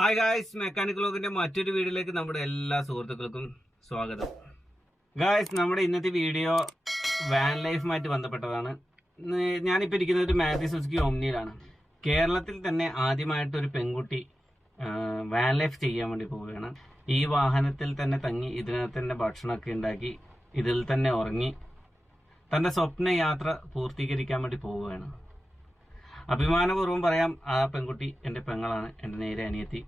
Hi guys, mechanical വ്ലോഗിന്റെ മറ്റൊരു വീഡിയോയിലേക്ക് നമ്മുടെ എല്ലാ സുഹൃത്തുക്കൾക്കും സ്വാഗതം. ഗായ്സ്, നമ്മുടെ ഇന്നത്തെ വീഡിയോ വാൻ ലൈഫുമായിട്ട് ബന്ധപ്പെട്ടതാണ്. ഞാനിപ്പോൾ ഇരിക്കുന്നത് ഒരു മാരുതി സുസുക്കി ഓംനിയിലാണ്. കേരളത്തിൽ തന്നെ ആദ്യമായിട്ട് ഒരു പെൺകുട്ടി വാൻ ലൈഫ് ചെയ്യാൻ വേണ്ടി പോവുകയാണ്. ഈ വാഹനത്തിൽ തന്നെ തങ്ങി ഇതിനകത്ത് തന്നെ ഭക്ഷണമൊക്കെ ഉണ്ടാക്കി ഇതിൽ തന്നെ ഉറങ്ങി തൻ്റെ സ്വപ്ന യാത്ര പൂർത്തീകരിക്കാൻ വേണ്ടി പോവുകയാണ്. അഭിമാനപൂർവ്വം പറയാം, ആ പെൺകുട്ടി എൻ്റെ പെങ്ങളാണ്, എൻ്റെ നേരെ അനിയത്തി.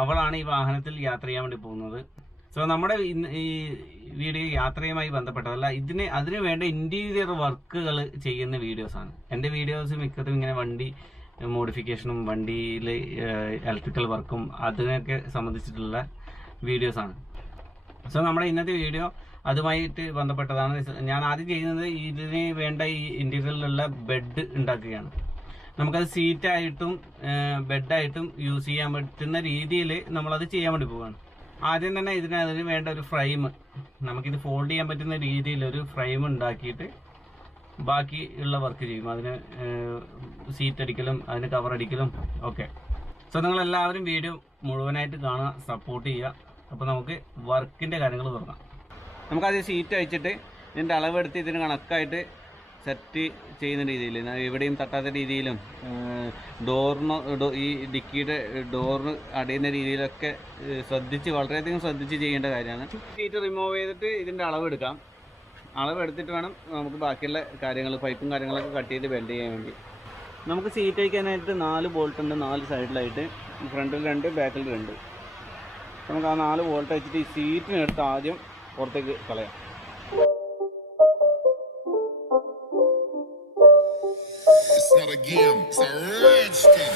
അവളാണ് ഈ വാഹനത്തിൽ യാത്ര ചെയ്യാൻ വേണ്ടി പോകുന്നത്. സോ നമ്മുടെ ഈ വീഡിയോ യാത്രയുമായി ബന്ധപ്പെട്ടതല്ല, അതിന് വേണ്ട ഇൻറ്റീരിയർ വർക്കുകൾ ചെയ്യുന്ന വീഡിയോസാണ്. എൻ്റെ വീഡിയോസ് മിക്കതും ഇങ്ങനെ വണ്ടി മോഡിഫിക്കേഷനും വണ്ടിയിൽ ഇലക്ട്രിക്കൽ വർക്കും അതിനൊക്കെ സംബന്ധിച്ചിട്ടുള്ള വീഡിയോസാണ്. സോ നമ്മുടെ ഇന്നത്തെ വീഡിയോ അതുമായിട്ട് ബന്ധപ്പെട്ടതാണ്. ഞാൻ ആദ്യം ചെയ്യുന്നത് ഇതിന് വേണ്ട ഈ ഇൻറ്റീരിയറിലുള്ള ബെഡ് ഉണ്ടാക്കുകയാണ്. നമുക്കത് സീറ്റായിട്ടും ബെഡായിട്ടും യൂസ് ചെയ്യാൻ പറ്റുന്ന രീതിയിൽ നമ്മളത് ചെയ്യാൻ വേണ്ടി പോവുകയാണ്. ആദ്യം തന്നെ അതിന് വേണ്ട ഒരു ഫ്രെയിം, നമുക്കിത് ഫോൾഡ് ചെയ്യാൻ പറ്റുന്ന രീതിയിലൊരു ഫ്രെയിം ഉണ്ടാക്കിയിട്ട് ബാക്കി ഉള്ള വർക്ക് ചെയ്യും. അതിന് സീറ്റ് അടിക്കലും അതിന് കവർ അടിക്കലും ഒക്കെ. സോ നിങ്ങളെല്ലാവരും വീഡിയോ മുഴുവനായിട്ട് കാണുക, സപ്പോർട്ട് ചെയ്യുക. അപ്പോൾ നമുക്ക് വർക്കിൻ്റെ കാര്യങ്ങൾ തുടങ്ങാം. നമുക്കാദ്യം സീറ്റ് അയച്ചിട്ട് ഇതിൻ്റെ അളവെടുത്ത് ഇതിന് കണക്കായിട്ട് സെറ്റ് ചെയ്യുന്ന രീതിയിൽ, എവിടെയും തട്ടാത്ത രീതിയിലും ഈ ഡിക്കിയുടെ ഡോറിന് അടയുന്ന രീതിയിലൊക്കെ വളരെയധികം ശ്രദ്ധിച്ച് ചെയ്യേണ്ട കാര്യമാണ്. സീറ്റ് റിമൂവ് ചെയ്തിട്ട് ഇതിൻ്റെ അളവെടുക്കാം. അളവെടുത്തിട്ട് വേണം നമുക്ക് ബാക്കിയുള്ള കാര്യങ്ങൾ, പൈപ്പും കാര്യങ്ങളൊക്കെ കട്ട് ചെയ്ത് ബെൽഡ് ചെയ്യാൻ വേണ്ടി. നമുക്ക് സീറ്റ് വയ്ക്കാനായിട്ട് 4 ബോൾട്ട് ഉണ്ട്, 4 സൈഡിലായിട്ട്, ഫ്രണ്ടിൽ 2 ബാക്കിൽ 2. നമുക്ക് ആ 4 ബോൾട്ട് വെച്ചിട്ട് ഈ സീറ്റിനെടുത്ത് ആദ്യം പുറത്തേക്ക് കളയാം. It's not a game, it's a rich thing.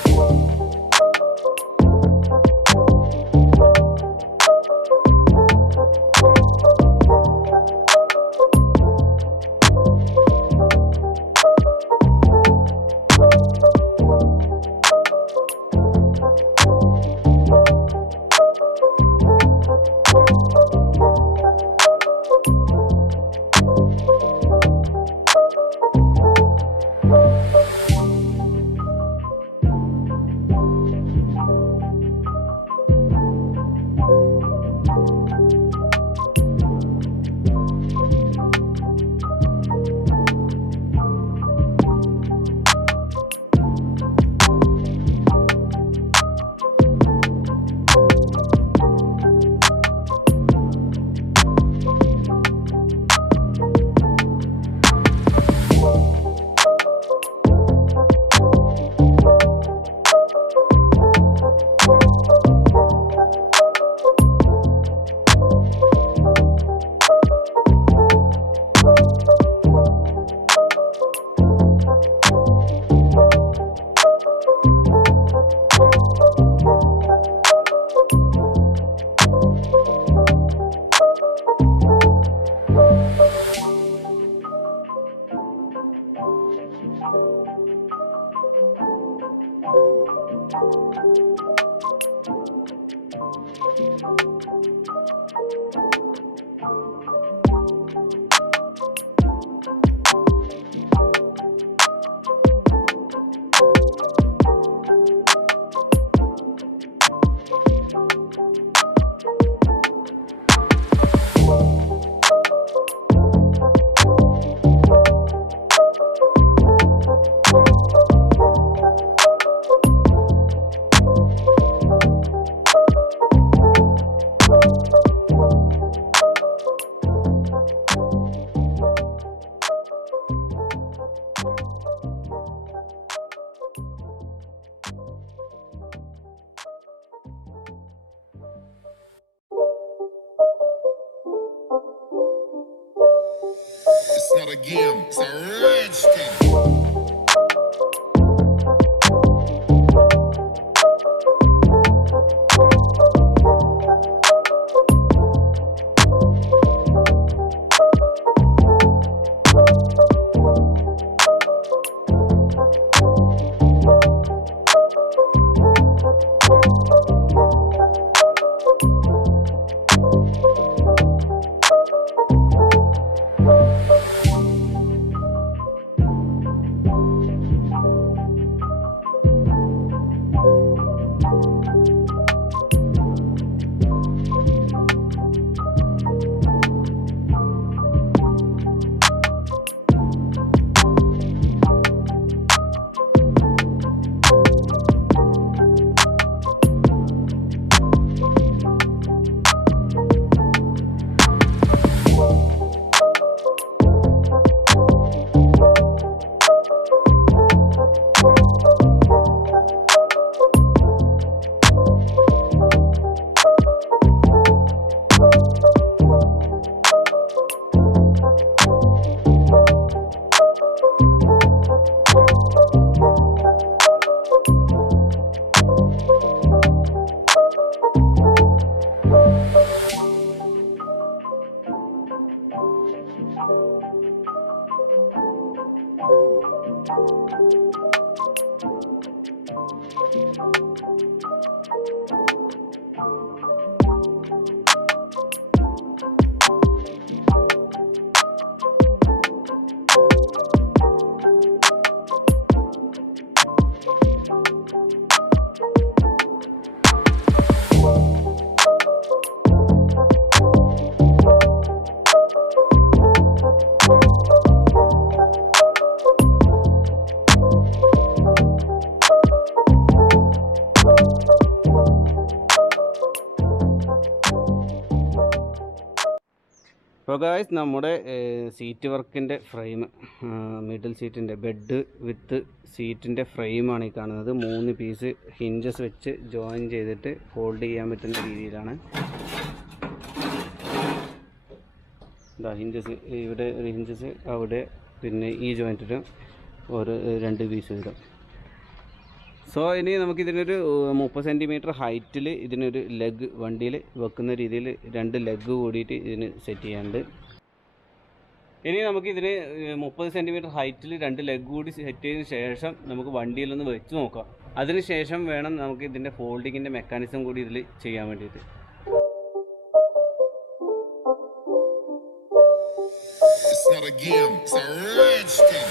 It's not a game, it's a rich thing. അപ്പോൾ ഗായ്സ് നമ്മുടെ സീറ്റ് വർക്കിൻ്റെ ഫ്രെയിം, മിഡിൽ സീറ്റിൻ്റെ ബെഡ് വിത്ത് സീറ്റിൻ്റെ ഫ്രെയിമാണ് ഈ കാണുന്നത്. 3 പീസ് ഹിഞ്ചസ് വെച്ച് ജോയിൻ ചെയ്തിട്ട് ഫോൾഡ് ചെയ്യാൻ പറ്റുന്ന രീതിയിലാണ്. ഹിഞ്ചസ് ഇവിടെ ഒരു ഹിഞ്ചസ്, അവിടെ പിന്നെ ഈ ജോയിൻറ്റിന് ഒരു 2 പീസ് വരും. സോ ഇനി നമുക്കിതിനൊരു 30 സെൻറ്റിമീറ്റർ ഹൈറ്റിൽ ഇതിനൊരു ലെഗ് വണ്ടിയിൽ വെക്കുന്ന രീതിയിൽ 2 ലെഗ് കൂടിയിട്ട് ഇതിന് സെറ്റ് ചെയ്യാനുണ്ട്. ഇനി നമുക്കിതിന് 30 സെൻറ്റിമീറ്റർ ഹൈറ്റിൽ 2 ലെഗ് കൂടി സെറ്റ് ചെയ്തതിന് ശേഷം നമുക്ക് വണ്ടിയിലൊന്ന് വെച്ച് നോക്കാം. അതിന് ശേഷം വേണം നമുക്ക് ഇതിൻ്റെ ഫോൾഡിങ്ങിൻ്റെ മെക്കാനിസം കൂടി ഇതിൽ ചെയ്യാൻ വേണ്ടിയിട്ട്. It's not a game, it's a rich thing.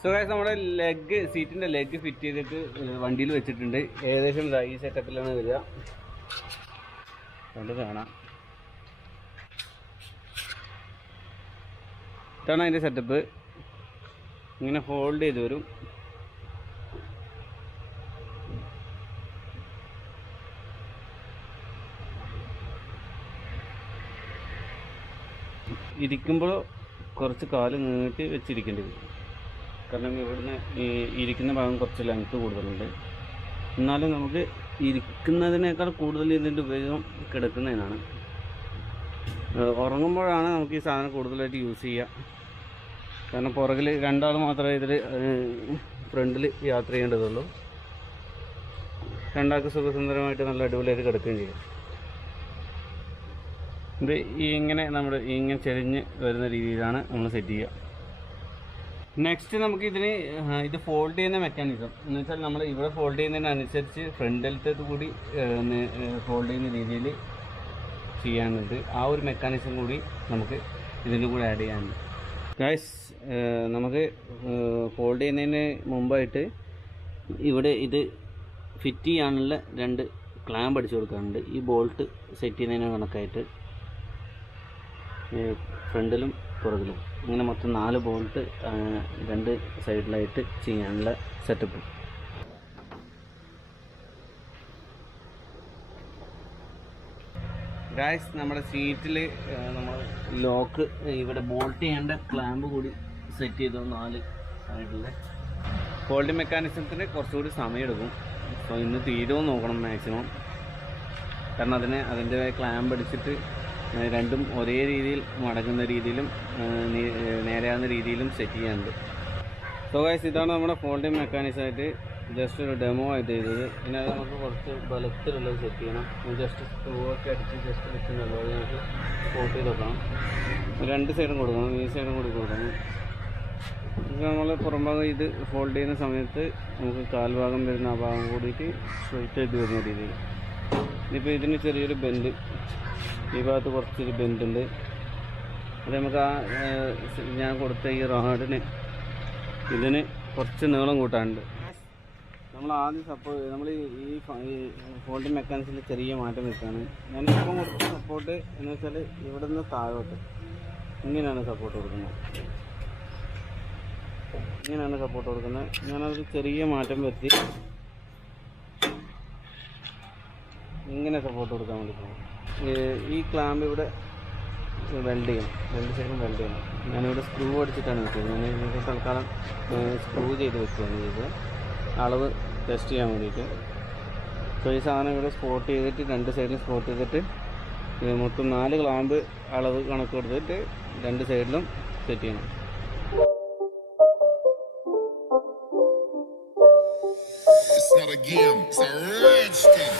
So guys നമ്മുടെ സീറ്റിൻ്റെ ലെഗ് ഫിറ്റ് ചെയ്തിട്ട് വണ്ടിയിൽ വെച്ചിട്ടുണ്ട്. ഏകദേശം ഈ സെറ്റപ്പിലാണ് വരിക. കണ്ട് കാണാം. ഇതാണ് അതിൻ്റെ സെറ്റപ്പ്. ഇങ്ങനെ ഹോൾഡ് ചെയ്ത് വരും. ഇരിക്കുമ്പോൾ കുറച്ച് കാല് നീട്ടി വെച്ചിരിക്കേണ്ടി വരും. കാരണം ഇവിടുന്ന് ഇരിക്കുന്ന ഭാഗം കുറച്ച് ലെങ്ത്ത് കൂടുതലുണ്ട്. എന്നാലും നമുക്ക് ഇരിക്കുന്നതിനേക്കാൾ കൂടുതൽ ഇതിൻ്റെ ഉപയോഗം കിടക്കുന്നതിനാണ്. ഉറങ്ങുമ്പോഴാണ് നമുക്ക് ഈ സാധനം കൂടുതലായിട്ട് യൂസ് ചെയ്യുക. കാരണം പുറകിൽ 2 ആൾ മാത്രമേ ഇതിൽ ഫ്രണ്ടിൽ യാത്ര ചെയ്യേണ്ടതുള്ളൂ. 2 ആൾക്ക് സുഖസുന്ദരമായിട്ട് നല്ല അടിപൊളിയായിട്ട് കിടക്കുകയും ചെയ്യും. ഇത് ഇങ്ങനെ ഇങ്ങനെ ചെരിഞ്ഞ് വരുന്ന രീതിയിലാണ് നമ്മൾ സെറ്റ് ചെയ്യുക. നെക്സ്റ്റ് നമുക്ക് ഇത് ഫോൾഡ് ചെയ്യുന്ന മെക്കാനിസം എന്ന് വെച്ചാൽ നമ്മൾ ഇവിടെ ഫോൾഡ് ചെയ്യുന്നതിനനുസരിച്ച് ഫ്രണ്ടിലത്തേത് കൂടി ഫോൾഡ് ചെയ്യുന്ന രീതിയിൽ ചെയ്യാനുണ്ട്. ആ ഒരു മെക്കാനിസം കൂടി നമുക്ക് ഇതിൻ്റെ കൂടെ ആഡ് ചെയ്യാനുണ്ട്. ഗൈസ്, നമുക്ക് ഫോൾഡ് ചെയ്യുന്നതിന് മുമ്പായിട്ട് ഇവിടെ ഇത് ഫിറ്റ് ചെയ്യാനുള്ള 2 ക്ലാമ്പ് അടിച്ചു കൊടുക്കാറുണ്ട്. ഈ ബോൾട്ട് സെറ്റ് ചെയ്യുന്നതിന് കണക്കായിട്ട് ഫ്രണ്ടിലും പുറകിലും ഇങ്ങനെ മൊത്തം 4 ബോൾട്ട് 2 സൈഡിലായിട്ട് ചെയ്യാനുള്ള സെറ്റപ്പ്. ഗൈസ്, നമ്മുടെ സീറ്റിൽ നമ്മൾ ലോക്ക് ഇവിടെ ബോൾട്ട് ചെയ്യേണ്ട ക്ലാമ്പ് കൂടി സെറ്റ് ചെയ്തു 4 സൈഡിലെ. ഫോൾഡിങ് മെക്കാനിസത്തിന് കുറച്ചുകൂടി സമയമെടുക്കും. സോ ഇന്ന് തീരുമോ നോക്കണം മാക്സിമം. കാരണം അതിൻ്റെതായ ക്ലാമ്പ് അടിച്ചിട്ട് രണ്ടും ഒരേ രീതിയിൽ മടങ്ങുന്ന രീതിയിലും നേരെയാകുന്ന രീതിയിലും സെറ്റ് ചെയ്യാനുണ്ട്. സോ ഗൈസ്, ഇതാണ് നമ്മുടെ ഫോൾഡിങ് മെക്കാനിസമായിട്ട് ജസ്റ്റ് ഒരു ഡെമോ ആയിട്ട് ചെയ്തത്. ഇനി അത് നമുക്ക് കുറച്ച് ബലത്തിലുള്ളത് സെറ്റ് ചെയ്യണം. ജസ്റ്റ് സ്ക്രൂ ഒക്കെ അടിച്ച് ജസ്റ്റ് വെച്ചിട്ടുണ്ടല്ലോ, അത് നമുക്ക് സ്പോട്ട് ചെയ്ത് വെക്കണം. രണ്ട് സൈഡും കൊടുക്കണം, ഈ സൈഡും കൂടി കൊടുക്കണം. നമ്മൾ പുറംഭാഗം ഇത് ഫോൾഡ് ചെയ്യുന്ന സമയത്ത് നമുക്ക് കാൽഭാഗം വരുന്ന ആ ഭാഗം കൂടിയിട്ട് സ്ട്രൈറ്റ് ആയിട്ട് വരുന്ന രീതിയിൽ. ഇനിയിപ്പോൾ ഇതിന് ചെറിയൊരു ബെൻഡ്, ഈ ഭാഗത്ത് കുറച്ചൊരു ബെൻഡുണ്ട്. അത് നമുക്ക് ആ ഞാൻ കൊടുത്ത ഈ റാഡിന് ഇതിന് കുറച്ച് നീളം കൂട്ടാനുണ്ട്. നമ്മൾ ആദ്യം നമ്മൾ ഈ ഫോൾഡിങ് മെക്കാനിക്സിൽ ചെറിയ മാറ്റം വെച്ചാണ് ഞാനിപ്പം കൊടുത്ത സപ്പോർട്ട് എന്ന് വെച്ചാൽ ഇവിടെ നിന്ന് താഴോട്ട് ഇങ്ങനെയാണ് സപ്പോർട്ട് കൊടുക്കുന്നത്. ഞാനതൊരു ചെറിയ മാറ്റം വരുത്തി ഇങ്ങനെ സപ്പോർട്ട് കൊടുക്കാൻ വേണ്ടി പോകും. ഈ ക്ലാമ്പ് ഇവിടെ വെൽഡ് ചെയ്യണം, രണ്ട് സൈഡും വെൽഡ് ചെയ്യണം. ഞാനിവിടെ സ്ക്രൂ അടിച്ചിട്ടാണ് വെച്ചത്. ഞാൻ ഇതിൻ്റെ തൽക്കാലം സ്ക്രൂ ചെയ്ത് വെക്കുകയാണ് ചെയ്തത്, അളവ് ടെസ്റ്റ് ചെയ്യാൻ വേണ്ടിയിട്ട്. സോ ഈ സാധനം ഇവിടെ സ്പോട്ട് ചെയ്തിട്ട് രണ്ട് സൈഡിലും സ്പോട്ട് ചെയ്തിട്ട് മൊത്തം 4 ക്ലാമ്പ് അളവ് കണക്ക് കൊടുത്തിട്ട് രണ്ട് സൈഡിലും സെറ്റ് ചെയ്യണം. It's not a game, it's a rich thing.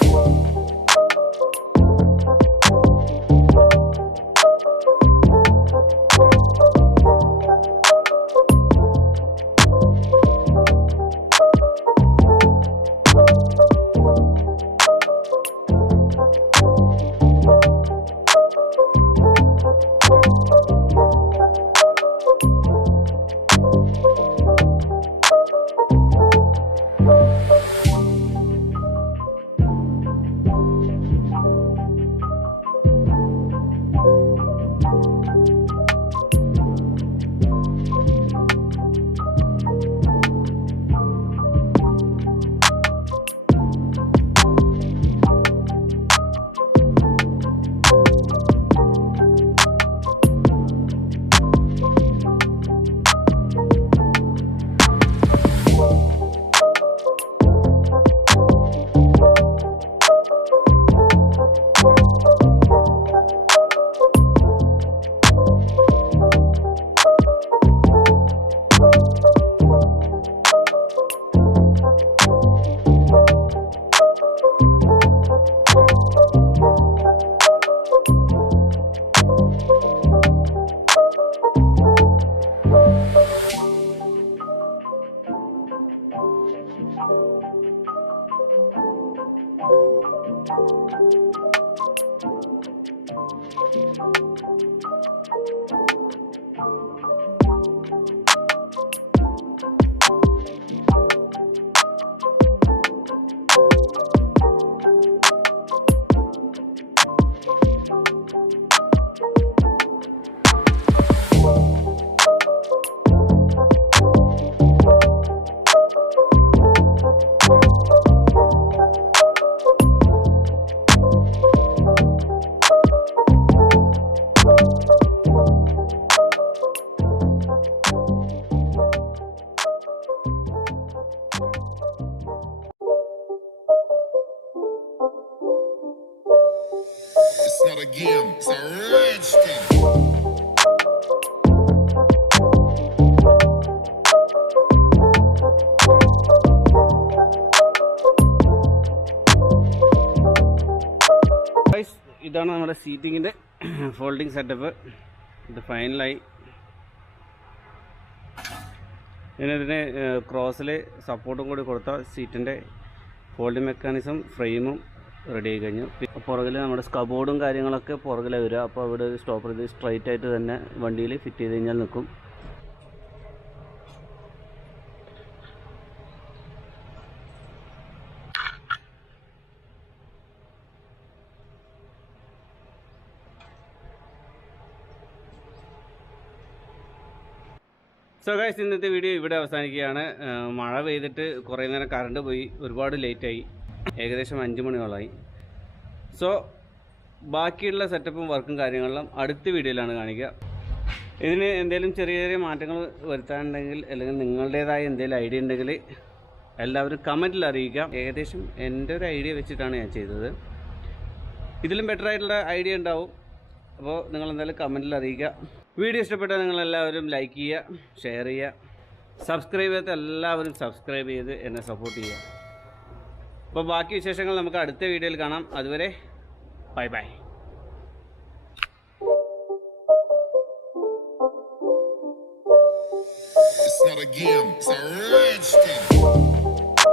It's not a game, it's a rich thing. ഇതാണ് നമ്മുടെ സീറ്റിങ്ങിൻ്റെ ഫോൾഡിങ് സെറ്റപ്പ്. ഇത് ഫൈനലായി. ഇതിന് ക്രോസിൽ സപ്പോർട്ടും കൂടി കൊടുത്ത സീറ്റിൻ്റെ ഫോൾഡിങ് മെക്കാനിസം ഫ്രെയിമും റെഡി ആയി കഴിഞ്ഞു. പുറകിൽ നമ്മുടെ സ്കബോർഡും കാര്യങ്ങളൊക്കെ പുറകിലെ വരിക. അപ്പോൾ അവിടെ ഒരു സ്റ്റോപ്പർ ഇത് സ്ട്രൈറ്റ് ആയിട്ട് തന്നെ വണ്ടിയിൽ ഫിറ്റ് ചെയ്ത് കഴിഞ്ഞാൽ നിൽക്കും. സോ ഗൈസ്, ഇന്നത്തെ വീഡിയോ ഇവിടെ അവസാനിക്കുകയാണ്. മഴ പെയ്തിട്ട് കുറേ നേരം കറണ്ട് പോയി, ഒരുപാട് ലേറ്റായി, ഏകദേശം 5 മണിയോളമായി. സോ ബാക്കിയുള്ള സെറ്റപ്പും വർക്കും കാര്യങ്ങളെല്ലാം അടുത്ത വീഡിയോയിലാണ് കാണിക്കുക. ഇതിന് എന്തെങ്കിലും ചെറിയ ചെറിയ മാറ്റങ്ങൾ വരുത്താനുണ്ടെങ്കിൽ അല്ലെങ്കിൽ നിങ്ങളുടേതായ എന്തെങ്കിലും ഐഡിയ ഉണ്ടെങ്കിൽ എല്ലാവരും കമൻറ്റിൽ അറിയിക്കാം. ഏകദേശം എൻ്റെ ഒരു ഐഡിയ വെച്ചിട്ടാണ് ഞാൻ ചെയ്തത്. ഇതിലും ബെറ്റർ ആയിട്ടുള്ള ഐഡിയ ഉണ്ടാവും. അപ്പോൾ നിങ്ങൾ എന്തായാലും കമൻറ്റിൽ അറിയിക്കുക. വീഡിയോ ഇഷ്ടപ്പെട്ടാൽ നിങ്ങളെല്ലാവരും ലൈക്ക് ചെയ്യുക, ഷെയർ ചെയ്യുക, സബ്സ്ക്രൈബ് ചെയ്യാത്ത എല്ലാവരും സബ്സ്ക്രൈബ് ചെയ്ത് എന്നെ സപ്പോർട്ട് ചെയ്യുക. അപ്പോൾ ബാക്കി വിശേഷങ്ങൾ നമുക്ക് അടുത്ത വീഡിയോയിൽ കാണാം. അതുവരെ bye bye. It's not a game, it's a rich thing.